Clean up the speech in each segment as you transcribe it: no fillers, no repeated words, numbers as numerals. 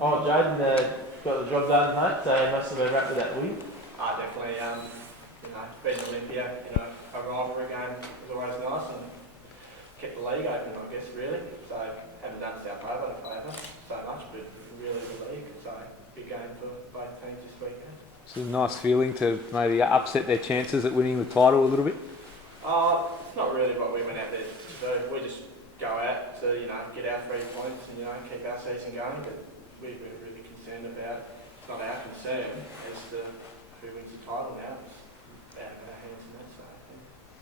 Oh, Jayden got the job done, mate, so he must have been wrapped with that win. Definitely. Beating Olympia, a rivalry game was always nice and kept the league open, I guess, really. So haven't done South Hobart a favour so much, but really the league. So big game for both teams this weekend. It's a nice feeling to maybe upset their chances at winning the title a little bit. It's not really what we went out there to do. We just go out to get our 3 points and keep our season going. But we're really concerned about. It's not our concern as to who wins the title now. It's out of our hands and that. So.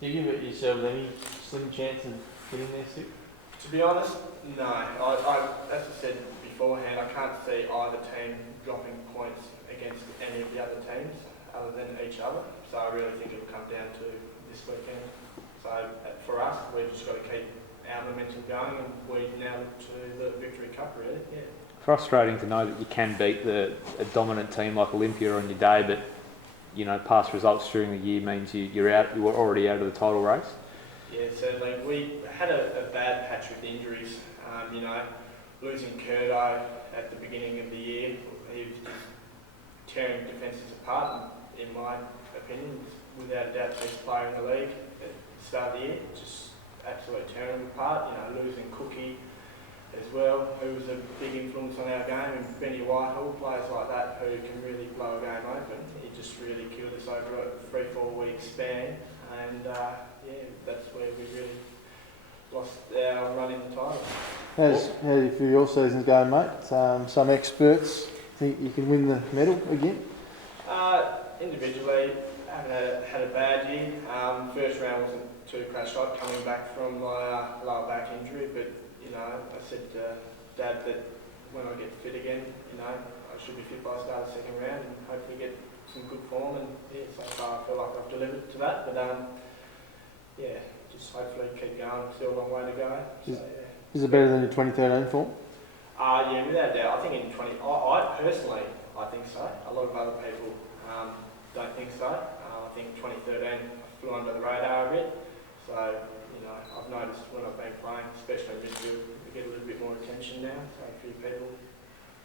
Do you give it yourself any slim chance of getting there, Stu? To be honest, no. As I said beforehand, I can't see either team dropping points against any of the other teams other than each other. So I really think it'll come down to this weekend. So for us, we've just got to keep our momentum going and we now look to the Victory Cup, really. Yeah. Frustrating to know that you can beat a dominant team like Olympia on your day, but past results during the year means you were already out of the title race. Yeah, certainly. We had a bad patch with injuries. Losing Curdo at the beginning of the year, he was just tearing defences apart, in my opinion, without a doubt, best player in the league at the start of the year. Just absolutely tearing them apart. Losing Cookie as well, who was a big influence on our game, and Benny Whitehall, players like that who can really blow a game open. He just really killed us over a 3-4 week span, and that's where we really lost our run in the title. How do you feel your season's going, mate? Some experts think you can win the medal again? Individually, I haven't had a bad year. First round wasn't too crash hot coming back from my lower back injury, but I said to Dad that when I get fit again, I should be fit by the start of the second round and hopefully get some good form. And so far I feel like I've delivered to that. But just hopefully keep going. Still a long way to go. Is it better than your 2013 form? Yeah, without a doubt. I think in I personally, I think so. A lot of other people don't think so. I think 2013 I flew under the radar a bit. So I've noticed when I've been playing, especially in midfield, we get a little bit more attention now. So a few people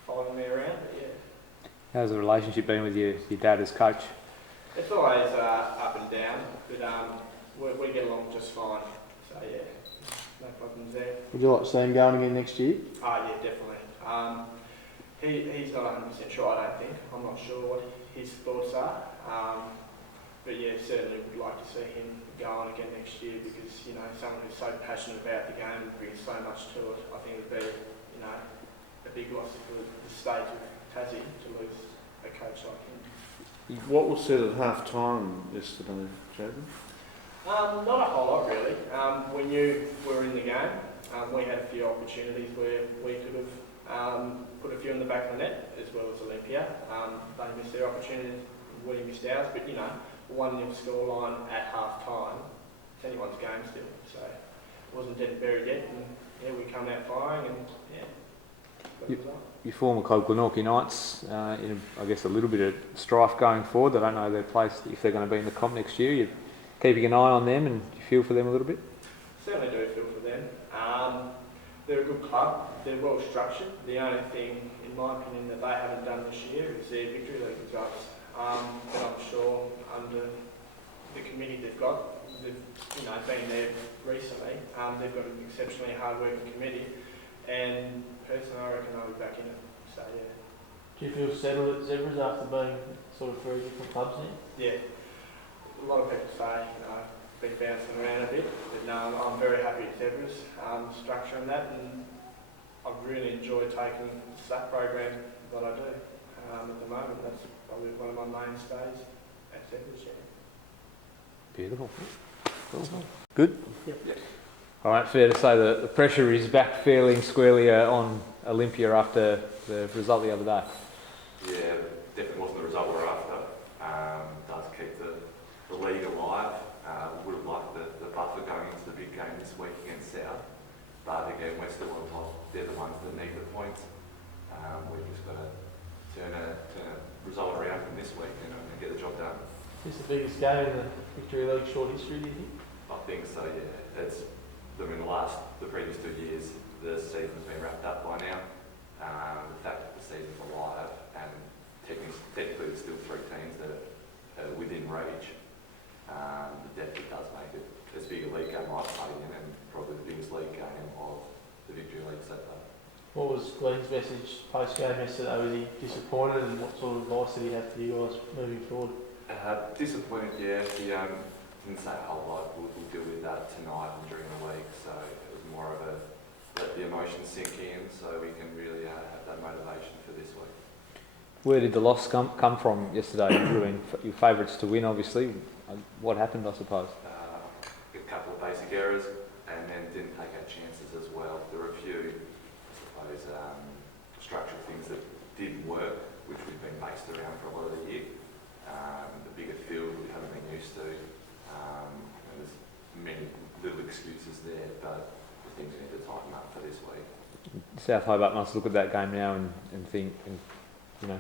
following me around. But yeah. How's the relationship been with your dad as coach? It's always up and down, but we get along just fine. So yeah, no problems there. Would you like to see him going again next year? Yeah, definitely. He's not 100% sure, I don't think. I'm not sure what his thoughts are. But yeah, certainly would like to see him go on again next year because, someone who's so passionate about the game and brings so much to it, I think it would be, a big loss for the state of Tassie to lose a coach like him. What was said at half time yesterday, Jayden? Not a whole lot really. We knew we were in the game. We had a few opportunities where we could have put a few in the back of the net, as well as Olympia. They missed their opportunity, we missed ours, but 1-0 scoreline at half time. It's anyone's game still, so it wasn't dead and buried yet. And we come out firing and Your former club, Glenorchy Knights, in I guess a little bit of strife going forward. They don't know their place if they're going to be in the comp next year. You're keeping an eye on them and you feel for them a little bit? Certainly do feel for them. They're a good club. They're well structured. The only thing, in my opinion, that they haven't done this year is their Victory League results. But I'm sure under the committee they've been there recently. They've got an exceptionally hard-working committee, and personally, I reckon I'll be back in it. So yeah. Do you feel settled at Zebras after being sort of 3 different clubs now? Yeah. A lot of people say been bouncing around a bit, but no, I'm very happy at Zebras, structuring that, and I've really enjoyed taking the SAP program that I do at the moment. That's probably one of my mainstays at Zebras. Yeah. Beautiful. Good? Yep. All right, fair to say the pressure is back fairly squarely on Olympia after the result the other day. Yeah, definitely wasn't the result we're after. Does keep the league alive. Would have liked the buffer going into the big game this week against South. But again, we're still on top. They're the ones that need the points. We've just got to turn a result around from this week and get the job done. Is this the biggest game in the Victory League short history, do you think? I think so, yeah. The previous 2 years, the season's been wrapped up by now. The fact that the season within reach. The depth it does make it as big a league game I've played in, and probably the biggest league game of the Victory League so far. What was Glenn's message post-game yesterday? Was he disappointed, and what sort of advice did he have for you guys moving forward? Disappointed, yeah. He didn't say a whole lot. We'll deal with that tonight and during the week, so it was more of a let the emotions sink in so we can really have that motivation for this week. Where did the loss come from yesterday? You were your favourites to win, obviously. What happened, I suppose? A couple of basic errors, and then didn't take our chances as well. There were a few, I suppose, structural things that didn't work, which we've been based around for a lot of the year. The bigger field we haven't been used to. And there's many little excuses there, but the things we need to tighten up for this week. South Hobart must look at that game now and think, and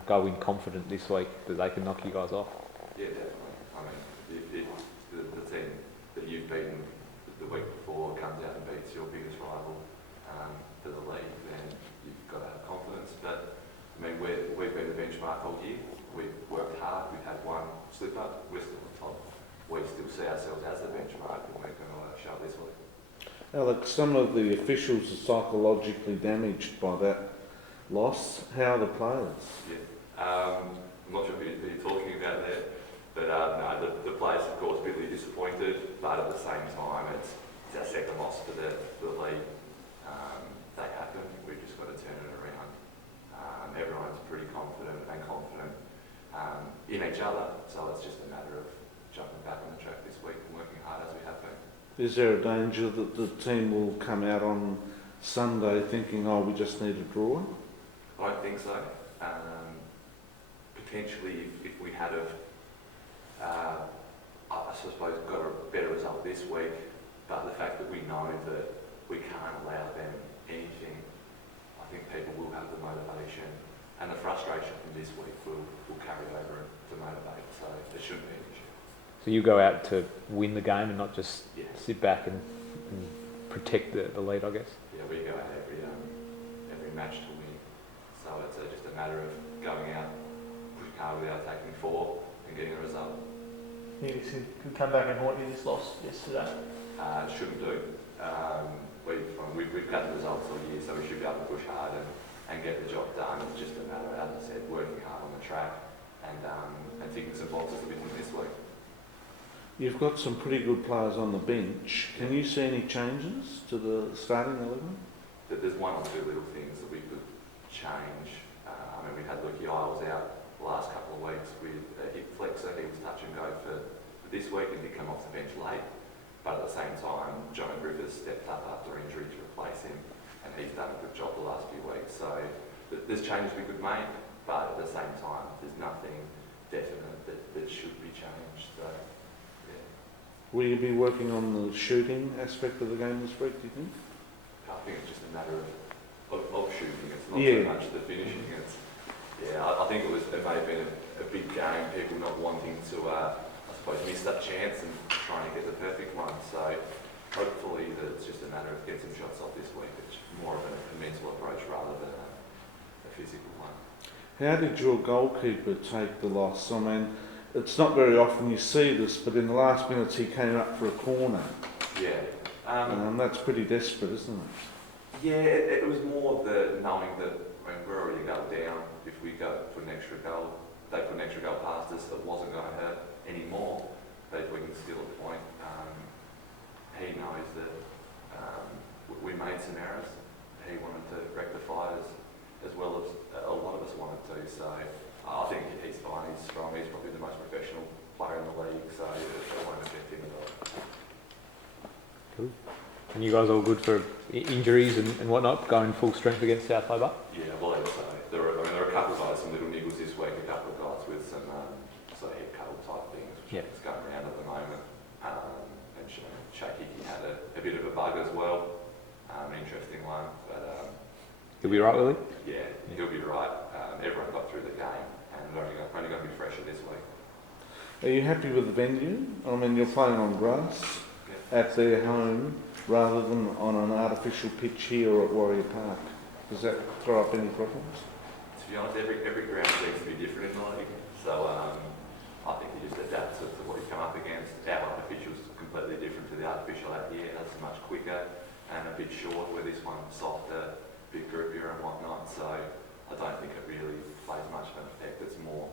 go in confident this week that they can knock you guys off. Yeah, definitely. I mean, if the team that you've beaten the week before comes out and beats your biggest rival for the league, then you've got to have confidence. But I mean, we've been the benchmark all year. We've worked hard. We've had one slip up. We're still on top. We still see ourselves as the benchmark, and we're going to show this week. Alex, some of the officials are psychologically damaged by that loss. How are the players? Yeah. I'm not sure who you're talking about there, but no, the players, of course, bitterly disappointed, but at the same time, it's our second loss for the league. They happen. We've just got to turn it around. Everyone's pretty confident in each other, so it's just a matter of jumping back on the track this week and working hard as we have been. Is there a danger that the team will come out on Sunday thinking, oh, we just need a draw? I don't think so. Potentially, if we had I suppose, got a better result this week, but the fact that we know that we can't allow them anything, I think people will have the motivation, and the frustration from this week will carry over to motivate, so there shouldn't be an issue. So you go out to win the game and not just sit back and protect the lead, I guess? Yeah, we go out every match to win, so it's just a matter of going out, pushing hard without taking four and getting a result. You think this could come back and haunt you, this loss yesterday? It shouldn't do. We've got the results all year, so we should be able to push hard and get the job done. It's just a matter, as I said, working hard on the track and ticking some boxes within this week. You've got some pretty good players on the bench. Can you see any changes to the starting 11? There's one or two little things that we could change. We had Lucky Isles out the last couple of weeks with a hip flexor. He was touch and go for this week and did come off the bench late. But at the same time, John Griffiths stepped up after injury to replace him, and he's done a good job the last few weeks. So there's changes we could make, but at the same time, there's nothing definite that should be changed. So, yeah. Will you be working on the shooting aspect of the game this week, do you think? I think it's just a matter of shooting. It's not so much the finishing. I think it may have been a big game, people not wanting to, I suppose, miss that chance and trying to get the perfect one. So hopefully that it's just a matter of getting some shots off this week. It's more of a mental approach rather than a physical one. How did your goalkeeper take the loss? I mean, it's not very often you see this, but in the last minutes he came up for a corner. Yeah. That's pretty desperate, isn't it? Yeah, it was more the knowing that we're already a goal down. If we go for an extra goal, they put an extra goal past us, it wasn't going to hurt anymore. But if we can steal a point, he knows that we made some errors. He wanted to rectify as well as a lot of us wanted to. So I think he's fine, he's strong, he's probably the most professional player in the league, so it won't affect him at all. Cool. And you guys all good for injuries and whatnot, going full strength against South Hobart? Yeah, well, there are a couple of guys, some little niggles this week, a couple of guys with some head cuddle type things, which is going around at the moment. And Shaky had a bit of a bug as well, interesting one. But He'll be right, will he? Yeah, he'll be right. Everyone got through the game, and we're only going to be fresher this week. Are you happy with the venue? I mean, you're playing on grass at their home rather than on an artificial pitch here or at Warrior Park. Does that throw up any problems? To be honest, every ground seems to be different in the league, so I think you just adapt to one softer, bit groupier and whatnot, so I don't think it really plays much of an effect. It's more